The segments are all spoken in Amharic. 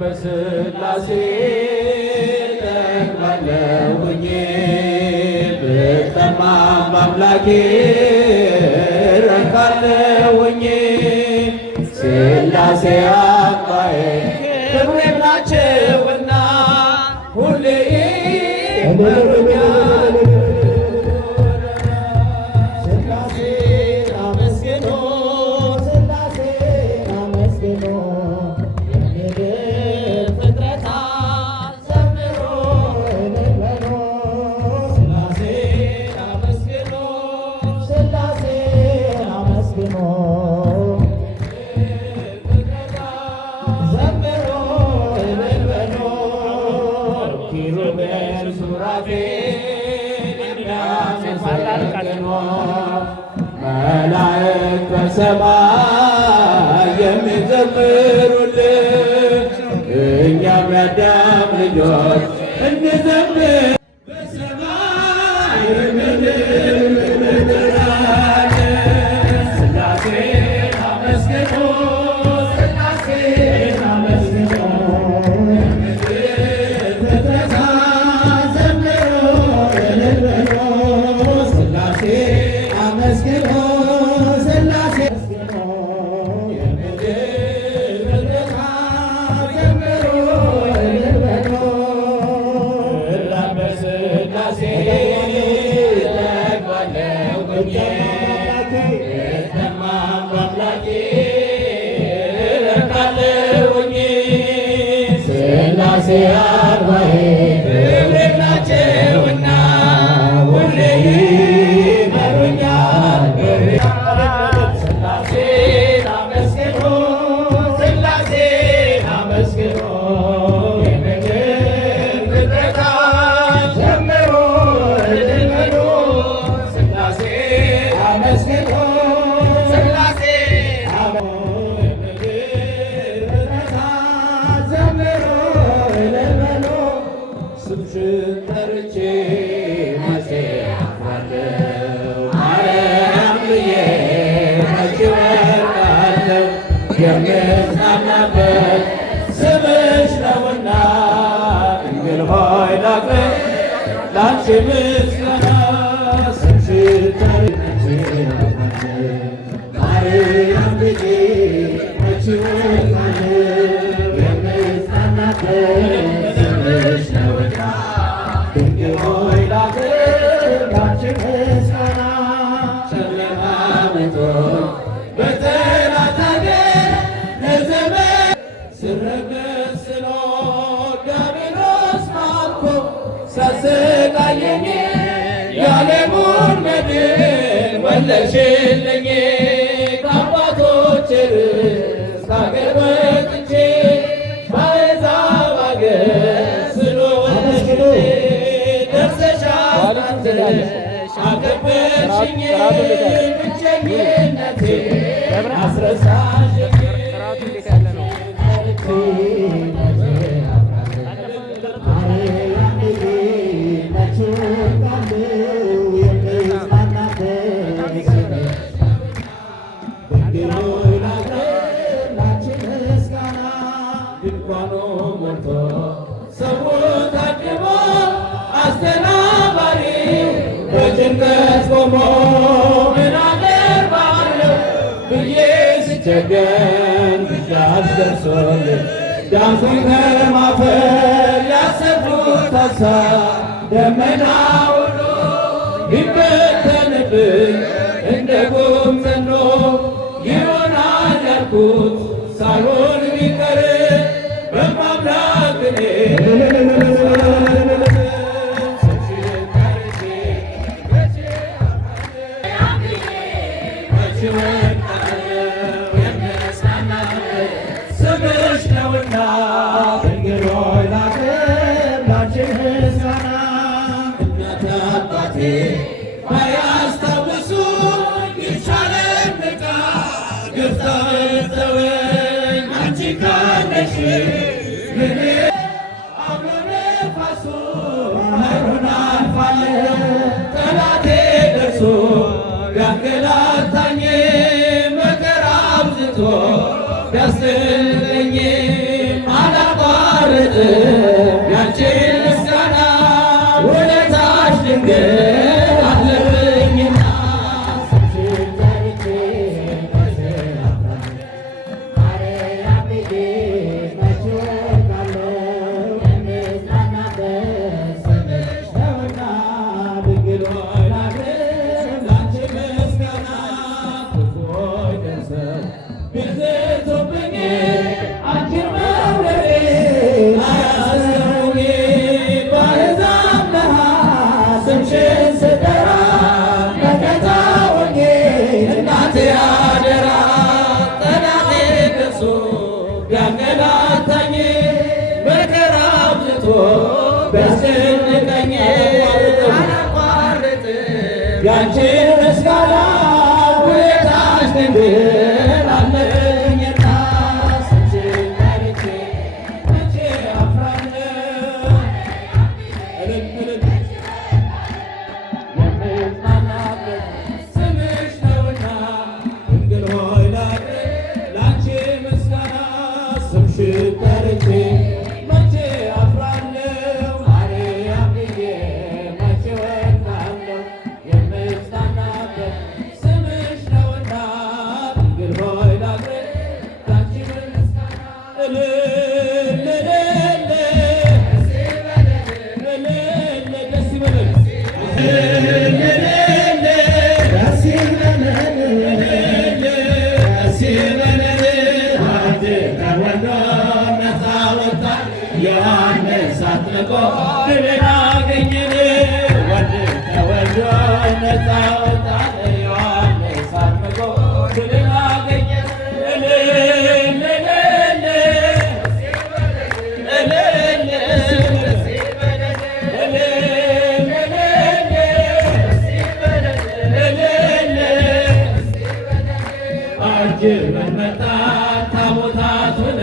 በስላሴ ተክባለሁኝ ብጠማም በአምላኬ ረካለሁኝ። ስላሴ አባዬ ክብሬም ናቸውና ሁሌ ይመሩኛል። መላእክት በሰማይ የሚዘምሩልህ እኛም የአዳም ልጆች እንዘምር በሰማይ እንዘምራለን። ሥላሴን አመስግኑ ሥላሴን አመስግኑ ሥላሴ አርባዬ ክብሬም ናቸውና ሁሌ ይመሩኛል። ሥላሴን አመስግኑ ሥላሴን አመስግኑ የምድር ፍጥረታት ዘምሩ እልል በሉ። ሥላሴን አመስግኑ ሥላሴን ስምሽን ጠርቼ መቼ አፍራለሁ? ማርያም ብዬ መቼ እወድቃለሁ? የምጽናናበት ስምሽ ነውና ድንግል ሆይ ላቅርብ ላንቺ ምስጋና። ስምሽን ጠርቼ ማርያም ብዬ መቼ እወድቃለሁ? የምጽናናበት ስምሽ ነውና ድንግል ሆይ ላቅርብ ላንቺ ምስጋና። ጨለማ መጥቶ በጠላት አገር ለዘመን ስረገጥ ስኖር ዲያብሎስ ማርኮ ሲያሰቃየኝ የዓለሙን መድን ወለድሽልኝ። ከአባቶቼ ርስት ከአገር ወጥቼ በአሕዛብ አገር ስኖር ደርሰሽ አከበርሽ አለሽኝ ብቸኝነቴ አስረሳሽ ድንኳኑ ሞልቶ ሰው ታድሞ አስተናባሪ በጭንቀት ቆሞ ምን አቀርባለሁ ብዬ ስቸገር ብቻት ደርሶልኝ ዳንኩኝ ከማፈር ያሰብኩት ሀሳብ ደመና ሆኖ ቢበተንብኝ እንደ ጉም ዘንዶ ይሆናል ያልኩት ሳይሆን ቢቀር በማምላክ እኔ ስምሽ ነውና ድንግል ሆይ ላክብር ላንቺ ምስጋና እናት አባቴ ባያስታውሱ ይቻለን ንቃ ገፍተወኝ አንቺ ካለሽ ምን አውሎ ነፋሱ ኃይሉን አልፋለሁ ጠላቴ ደርሶ ቢያንገላታኝ መከራ አብዝቶ ቢያስጨንቀኝ አላቋርጥም ያንቺን ምስጋና ውለታሽ ድንግል አለብኝና ስምሽን ጠርቼ ማርያም ብዬ መቼ እወድቃለሁ የምጽናናበት ስምሽ ነውና ድንግል ሆይ ላቅርብ ላንቺ ምስጋና ክፉዎች ደርሰው ቢዝቱብኝ አንቺን መውደዴ አያስገርሙኝ ባሕዛብ መሃል ስምሽን ስጠራ መከታ ሆኜ እናቴ አደራ ጠላቴ ደርሶ ቢያንገላታኝ መከራ አብዝቶ ቢያስጨንቀኝ አላቋርጥም ያንቺን ምስጋና ውለታሽ ድንግል አለኝና ስምሽን ጠርቼ መቼ አፍራለሁ የምጽናናበት ስምሽ ነውና ድንግል ሆይ ላቅርብ ላንቺ ምስጋና ስምሽን ጠርቼ መቼ አፍራለሁ ማርያም ብዬ መቼ እወድቃለሁ የምጽናናበት ስምሽ ነውና ድንግል ሆይ ላቅርብ ላንቺ ምስጋና ደስ ይበለን ዮሐንስ አጥምቆ ድልን አገኘን ወልድ ተወልዶ ነፃ ወጣን ዮሐንስ አጥምቆ ድልን አገኘን አጅበን መጣን ታቦታቱን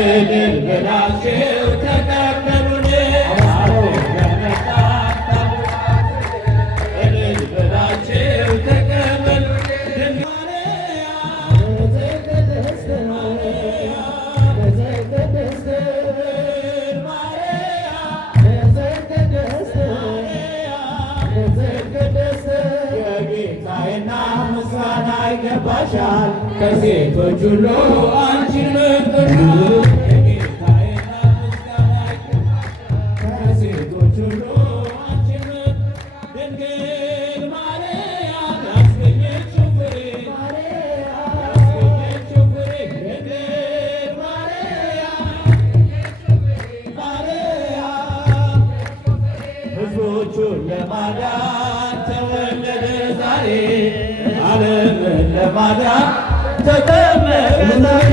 እልል ብላችሁ ተቀበሉን አጅበን መጣን ታቦታቱን እልል ብላችሁ ተቀበሉን የጌታዬና ምስጋና ይገባሻል ከሴቶች ሁሉ አንቺን መርጠሻል የጌታዬና ምስጋና ይገባሻል ከሴቶች ሁሉ አንቺን መርጠሻል ድንግል ማርያም ያስገኘችው ፍሬ ያስገኘችው ፍሬ ድንግል ማርያም ሕዝቦቹን ለማዳን ተወለደ ዛሬ ዓለምን ለማዳን ተጠመቀ ዛሬ